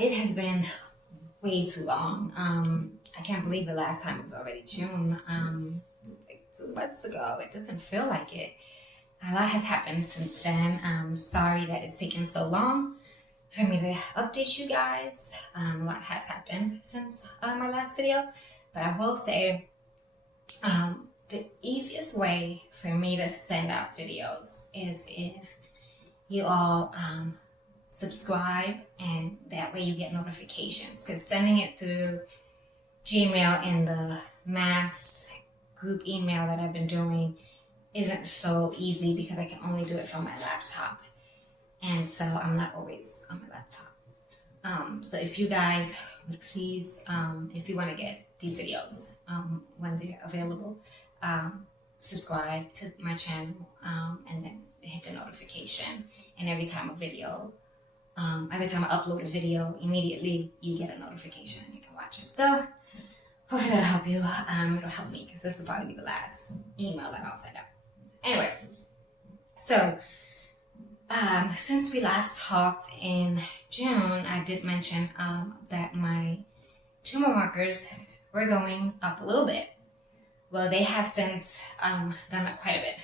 It has been way too long. I can't believe the last time it was already June. Like 2 months ago. It doesn't feel like it. A lot has happened since then. I'm sorry that it's taken so long for me to update you guys. A lot has happened since my last video, but I will say the easiest way for me to send out videos is if you all subscribe, and that way you get notifications, because sending it through Gmail and the mass group email that I've been doing isn't so easy because I can only do it from my laptop, and so I'm not always on my laptop. So if you guys would please, if you want to get these videos when they're available, subscribe to my channel, and then hit the notification, and every time I upload a video, immediately you get a notification and you can watch it. So hopefully that'll help you. It'll help me because this will probably be the last email that I'll send out. Anyway, so since we last talked in June, I did mention that my tumor markers were going up a little bit. Well, they have since gone up quite a bit.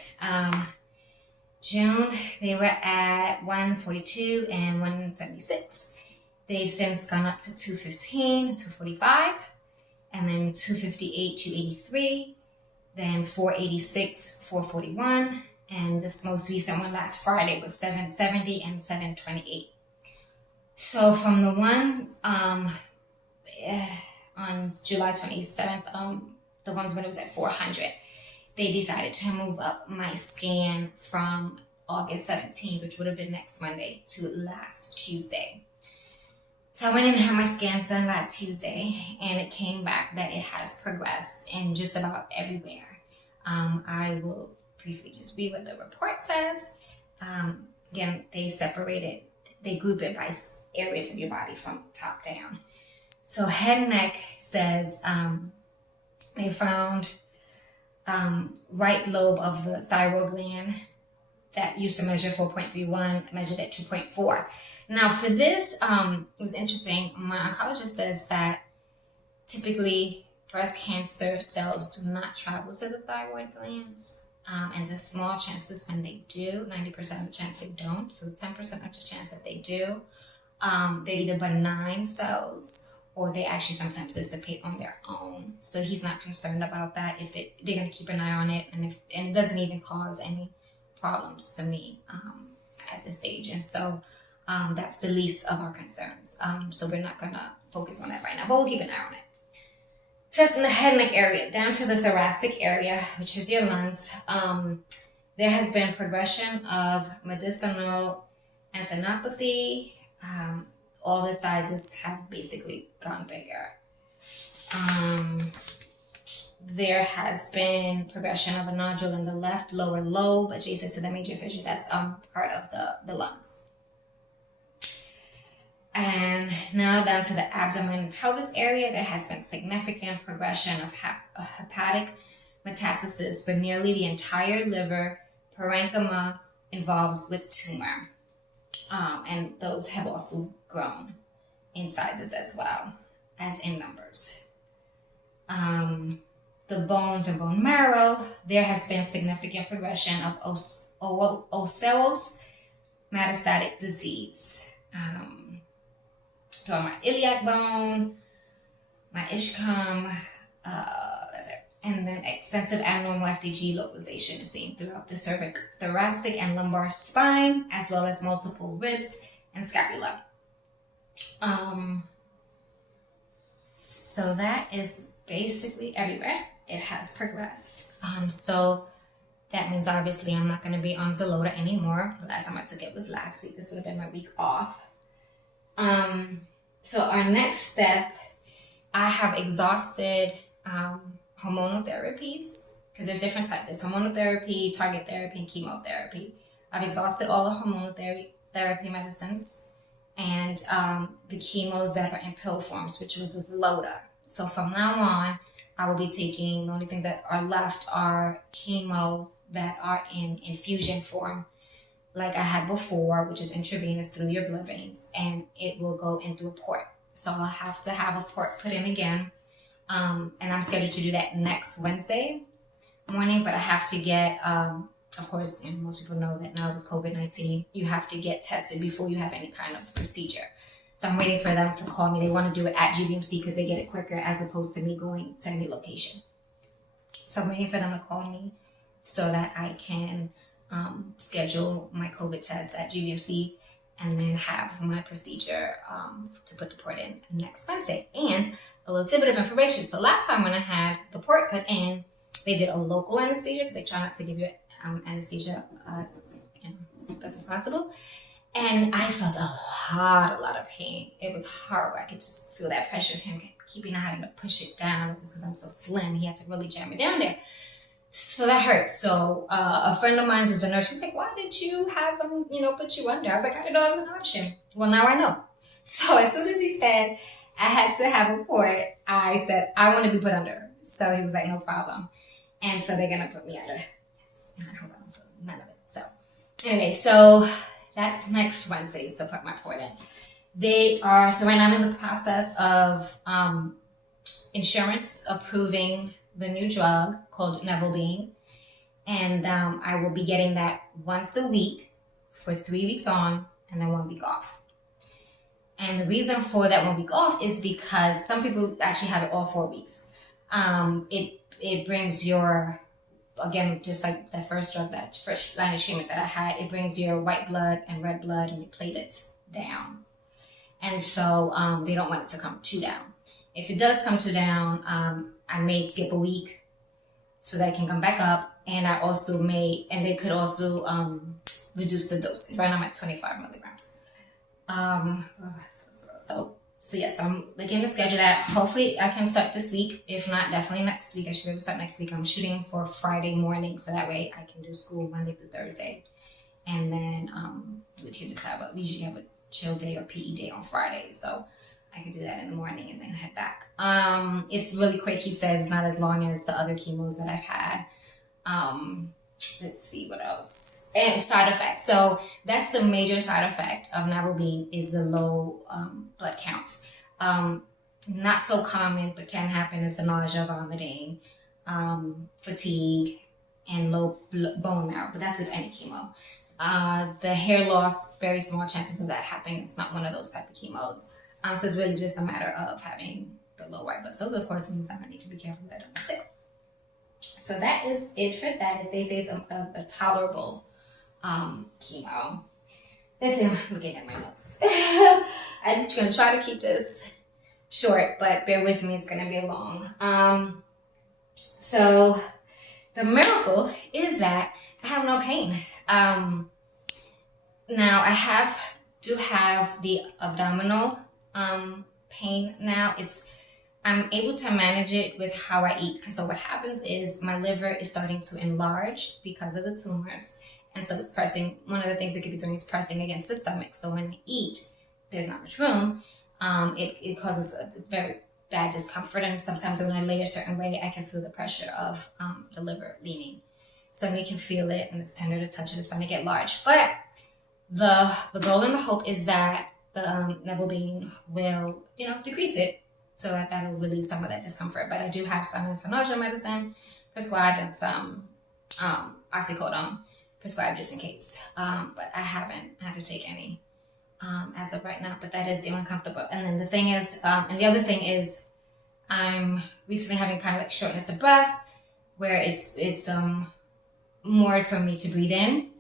June, they were at 142 and 176. They've since gone up to 215, 245, and then 258, 283, then 486, 441, and this most recent one last Friday was 770 and 728. So from the one on July 27th, the ones when it was at 400, they decided to move up my scan from August 17th, which would have been next Monday, to last Tuesday. So I went in and had my scans done last Tuesday, and it came back that it has progressed in just about everywhere. I will briefly just read what the report says. Again, they group it by areas of your body from the top down. So head and neck says they found right lobe of the thyroid gland that used to measure 4.31 measured at 2.4. Now for this, it was interesting. My oncologist says that typically breast cancer cells do not travel to the thyroid glands, and the small chances when they do, 90% of the chance they don't, so 10% of the chance that they do, they're either benign cells or they actually sometimes dissipate on their own. So he's not concerned about that. They're going to keep an eye on it, and it doesn't even cause any problems to me at this stage. And so that's the least of our concerns. So we're not going to focus on that right now, but we'll keep an eye on it. So it's in the head and neck area, down to the thoracic area, which is your lungs. There has been progression of medicinal antennopathy. All the sizes have basically gone bigger. There has been progression of a nodule in the left lower lobe adjacent to the major fissure. That's part of the lungs. And now down to the abdomen and pelvis area, there has been significant progression of hepatic metastasis for nearly the entire liver, parenchyma involved with tumor. And those have also grown in sizes as well as in numbers. The bones and bone marrow, there has been significant progression of ocellus metastatic disease. So my iliac bone, my ischium, that's it. And then extensive abnormal FDG localization is seen throughout the thoracic and lumbar spine, as well as multiple ribs and scapula. So that is basically everywhere. It has progressed. So that means obviously I'm not going to be on Zolota anymore. The last time I took it was last week. This would have been my week off. So our next step, I have exhausted hormonal therapies, because there's different types. There's hormonal therapy, target therapy, and chemotherapy. I've exhausted all the hormonal therapy medicines and the chemos that are in pill forms, which was this Zolota. So from now on, I will be taking, the only thing that are left are chemo that are in infusion form. like I had before, which is intravenous through your blood veins, and it will go in through a port. So I'll have to have a port put in again. And I'm scheduled to do that next Wednesday morning, but I have to get, of course, and most people know that now with COVID-19, you have to get tested before you have any kind of procedure. So I'm waiting for them to call me. They want to do it at GBMC because they get it quicker as opposed to me going to any location. So I'm waiting for them to call me so that I can schedule my COVID test at GBMC and then have my procedure to put the port in next Wednesday. And a little tidbit of information. So last time when I had the port put in, they did a local anesthesia because they try not to give you anesthesia as best as possible. And I felt a lot of pain. It was horrible. I could just feel that pressure of him keeping on having to push it down because I'm so slim. He had to really jam it down there. So that hurt. So a friend of mine who's a nurse, she was like, why did you have them, put you under? I was like, I didn't know that was an option. Well, now I know. So as soon as he said I had to have a port, I said, I want to be put under. So he was like, no problem. And so they're going to put me under. Yes. And I hope I don't feel none of it. So anyway, so that's next Wednesday to put my port in. So right now I'm in the process of insurance approving the new drug called Nevelbine. And I will be getting that once a week for 3 weeks on and then 1 week off. And the reason for that 1 week off is because some people actually have it all 4 weeks. It brings your, again, just like that first drug, that first line of treatment that I had, it brings your white blood and red blood and your platelets down. And so they don't want it to come too down. If it does come too down, I may skip a week so that it can come back up. And I also and they could also reduce the dosage. Right now I'm at 25 milligrams. So yes, I'm beginning to schedule that. Hopefully I can start this week. If not, definitely next week. I should be able to start next week. I'm shooting for Friday morning, so that way I can do school Monday through Thursday. And then we can just usually have a chill day or PE day on Friday. So I could do that in the morning and then head back. It's really quick. He says it's not as long as the other chemos that I've had. Let's see what else. And side effects. So that's the major side effect of Nevelbine is the low blood counts. Not so common, but can happen is the nausea, vomiting, fatigue, and low bone marrow. But that's with any chemo. The hair loss, very small chances of that happening. It's not one of those type of chemos. So it's really just a matter of having the low white blood cells. Of course, means I'm going to need to be careful that I don't get sick. So that is it for that. If they say it's a tolerable chemo. Let's see, I'm looking at my notes. I'm going to try to keep this short, but bear with me, it's going to be long. So the miracle is that I have no pain. Now I do have the abdominal pain now. I'm able to manage it with how I eat. So what happens is my liver is starting to enlarge because of the tumors. And so it's pressing, one of the things it could be doing is pressing against the stomach. So when I eat, there's not much room. It causes a very bad discomfort. And sometimes when I lay a certain way, I can feel the pressure of the liver leaning. So you can feel it and it's tender to touch it. It's starting to get large. But the goal and the hope is that the Nevelbine will, decrease it. So that will relieve some of that discomfort. But I do have some anti-nausea medicine prescribed and some oxycodone prescribed just in case. But I haven't had to take any as of right now. But that is the uncomfortable. And then the thing is, and the other thing is, I'm recently having kind of like shortness of breath, where it's more for me to breathe in.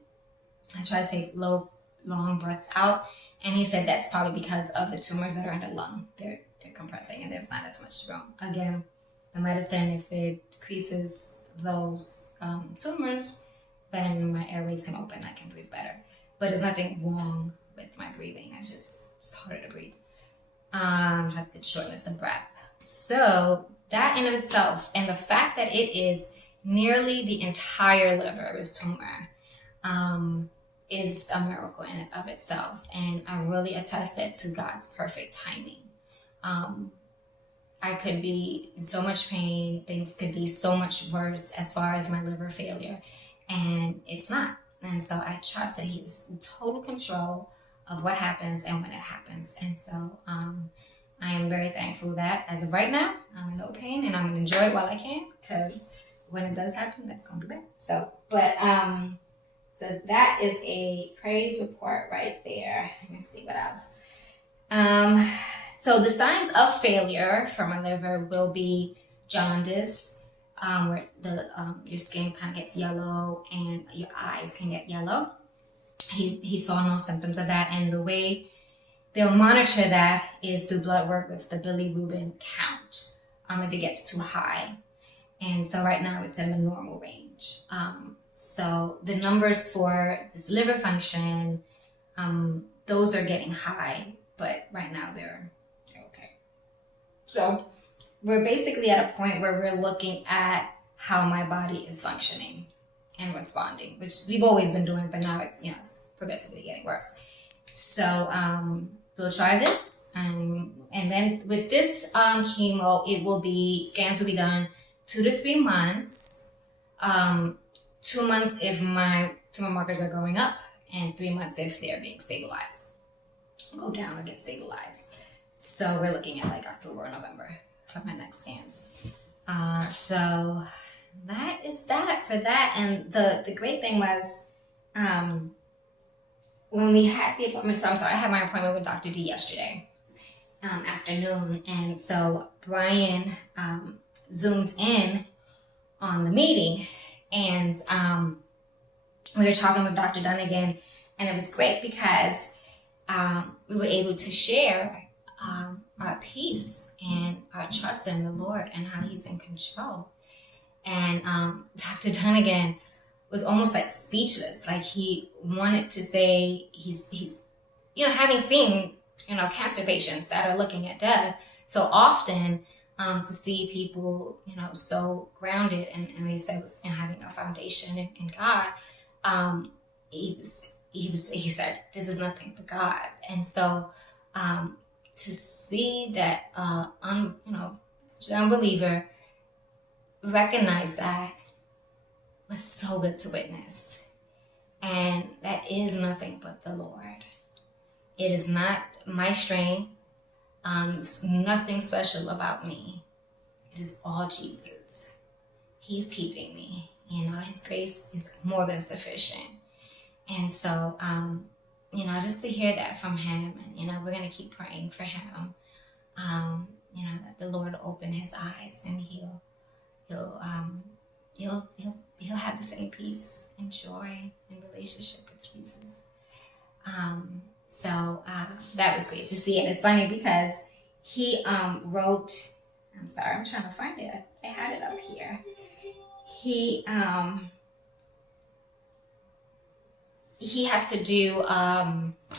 I try to take long breaths out. And he said that's probably because of the tumors that are in the lung. They're compressing and there's not as much room. Again, the medicine, if it decreases those tumors, then my airways can open. I can breathe better. But there's nothing wrong with my breathing. It's harder to breathe. Like the shortness of breath. So that in of itself, and the fact that it is nearly the entire liver with tumor, is a miracle in and of itself. And I really attest that to God's perfect timing. I could be in so much pain. Things could be so much worse as far as my liver failure. And it's not. And so I trust that he's in total control of what happens and when it happens. And so I am very thankful that as of right now, I'm in no pain and I'm going to enjoy it while I can, because when it does happen, that's going to be bad. So that is a praise report right there. Let me see what else. So the signs of failure for my liver will be jaundice, where your skin kind of gets yellow and your eyes can get yellow. He saw no symptoms of that, and the way they'll monitor that is through blood work with the bilirubin count, if it gets too high. And so right now it's in the normal range. So the numbers for this liver function, those are getting high, but right now they're okay. So we're basically at a point where we're looking at how my body is functioning and responding, which we've always been doing, but now it's, it's progressively getting worse. So we'll try this, and then with this chemo, scans will be done 2 to 3 months. 2 months if my tumor markers are going up, and 3 months if they're being stabilized, go down or get stabilized. So we're looking at like October or November for my next scans. So that is that for that. And the great thing was, when we had the appointment, so I'm sorry, I had my appointment with Dr. D yesterday afternoon. And so Brian zoomed in on the meeting, and we were talking with Dr. Dunnigan, and it was great because we were able to share our peace and our trust in the Lord and how he's in control. And Dr. Dunnigan was almost like speechless. Like he wanted to say he's having seen, cancer patients that are looking at death so often, to see people, so grounded and he said was in having a foundation in God. He said, this is nothing but God. And so to see that the unbeliever recognize that was so good to witness. And that is nothing but the Lord. It is not my strength. It's nothing special about me. It is all Jesus. He's keeping me. His grace is more than sufficient. And so, just to hear that from him, and, we're going to keep praying for him, that the Lord will open his eyes and he'll have the same peace and joy and relationship with Jesus. So that was great to see. And it's funny because he wrote, I'm sorry, I'm trying to find it. I had it up here. He has to do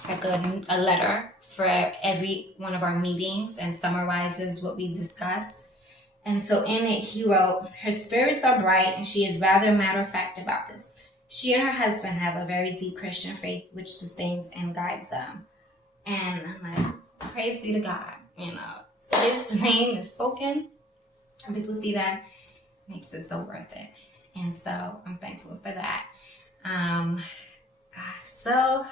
like a letter for every one of our meetings and summarizes what we discussed. And so in it, he wrote, her spirits are bright and she is rather matter-of-fact about this. She and her husband have a very deep Christian faith which sustains and guides them. And I'm like, praise be to God. His name is spoken and people see that, makes it so worth it. And so I'm thankful for that. So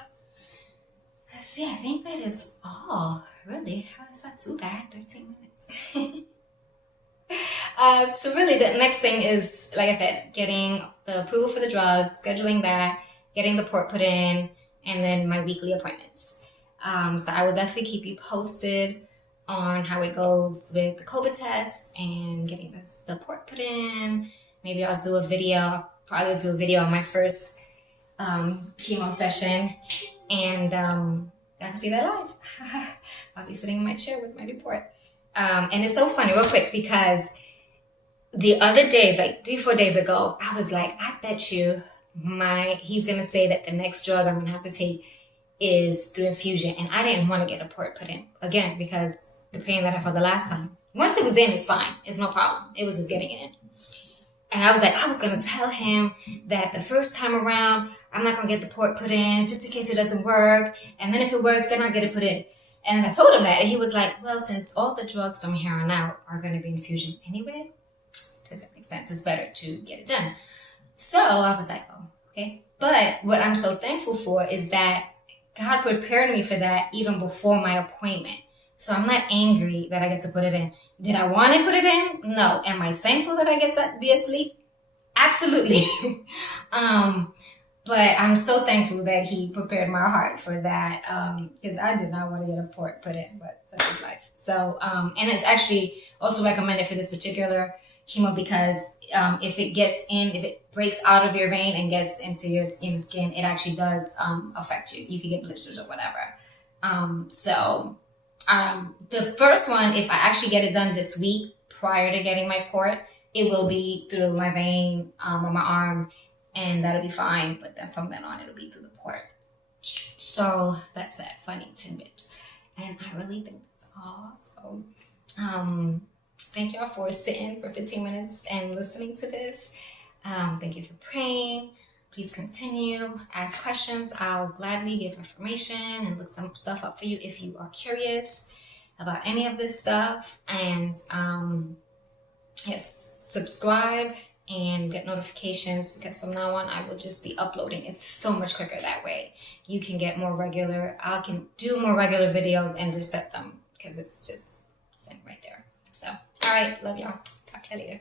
let's see, I think that is all, really. It's not too bad, 13 minutes. So really the next thing is, like I said, getting the approval for the drug, scheduling that, getting the port put in, and then my weekly appointments. So I will definitely keep you posted on how it goes with the COVID test and getting the port put in. Maybe I'll do a video. I'll probably do a video on my first chemo session, and I can see that live. I'll be sitting in my chair with my report. And it's so funny, real quick, because the other days, like 3-4 days ago, I was like, I bet you he's going to say that the next drug I'm going to have to take is through infusion. And I didn't want to get a port put in, again, because the pain that I felt the last time. Once it was in, it's fine. It's no problem. It was just getting it in. And I was like, I was going to tell him that the first time around, I'm not going to get the port put in just in case it doesn't work. And then if it works, then I'll get it put in. And I told him that, and he was like, well, since all the drugs from here on out are going to be infusion anyway, does that make sense? It's better to get it done. So I was like, oh, okay. But what I'm so thankful for is that God prepared me for that even before my appointment. So I'm not angry that I get to put it in. Did I want to put it in? No. Am I thankful that I get to be asleep? Absolutely. But I'm so thankful that he prepared my heart for that, because I did not want to get a port put in, but such is life. So, and it's actually also recommended for this particular chemo because if it breaks out of your vein and gets into your skin, it actually does affect you. You can get blisters or whatever. The first one, if I actually get it done this week prior to getting my port, it will be through my vein on my arm, and that'll be fine. But then from then on, it'll be through the port. So that's a funny tidbit. And I really think that's all. So thank y'all for sitting for 15 minutes and listening to this. Thank you for praying. Please continue, ask questions. I'll gladly give information and look some stuff up for you if you are curious about any of this stuff. And yes, subscribe and get notifications, because from now on I will just be uploading. It's so much quicker that way. You can get more regular. I can do more regular videos and reset them because it's just sent right there. So, all right, love y'all. Talk to you later.